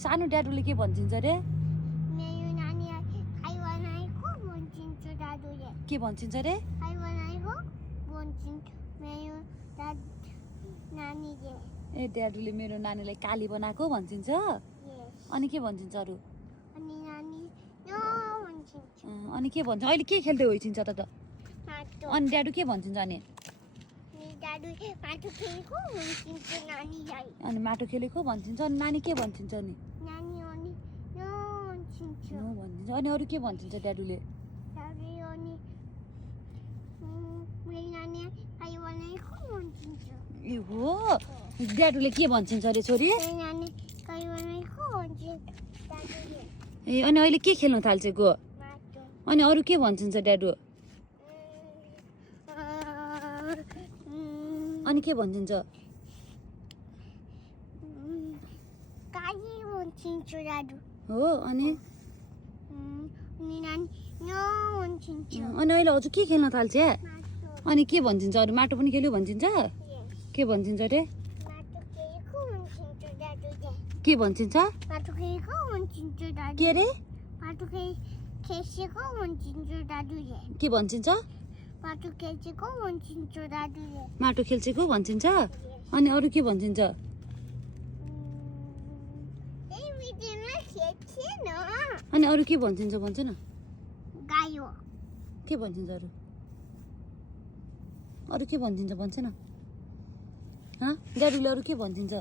सानो ड्याडुले के भन्छिन्छ रे? मेरो नानीलाई खाइ बनाएको भन्छिन्छ दाजुले। के भन्छिन्छ रे? खाइ बनाएको भन्छिन्छ मेरो नानीले। ए ड्याडुले मेरो नानीलाई काली बनाएको भन्छिन्छ। यस। अनि के भन्छिन्छ अरू? अनि नानी न भन्छिन्छ। अनि के भन्छ? अहिले के खेल्दै होइछिन्छ त? माटो। अनि ड्याडु के भन्छिन्छ अनि? दादु माटो खेलेको भन्छिन्छ नानीलाई। अनि माटो खेलेको भन्छिन्छ। अनि नानी के भन्छिन्छ अनि? नानी अनि न भन्छिन्छ। नो भन्छिन्छ। अनि अरू के भन्छिन्छ ड्याडुले? दादुले अनि मेरो नानीलाई खाइ बनाएको भन्छिन्छ। ए हो, ड्याडुले के भन्छिन्छ अरे छोरी? मेरो नानी खाइ बनाएको भन्छिन्छ दाजुले। ए अनि अहिले के खेल्न थाल्छ गो? माटो। अनि अरू के भन्छिन्छ ड्याडु? अनि के भन्छिन्छ? काली भन्छिन्छ दादु। हो अनि अनि नानी न भन्छिन्छ। अनि अहिले हजुर के खेल्न थाल्छ? माटो। अनि के भन्छिन्छ अरू? माटो पनि खेल्यो भन्छिन्छ? यस। के भन्छिन्छ अरे? माटो खेलेको भन्छिन्छ दाजुले। के भन्छिन्छ? माटो खेलेको भन्छिन्छ दाजु। के अरे? माटो खेसेको भन्छिन्छ दाजुले। के भन्छिन्छ? माटो खेसेको भन्छिन्छ दाजुले। माटो खेल्छेको भन्छिन्छ। अनि अरू के भन्छिन्छ? अनि अरू के भन्छिन्छ भन्छ न? गायो। के भन्छिन्छ अरू? अरू के भन्छिन्छ भन्छ न? ड्याडुले अरू के भन्छिन्छ?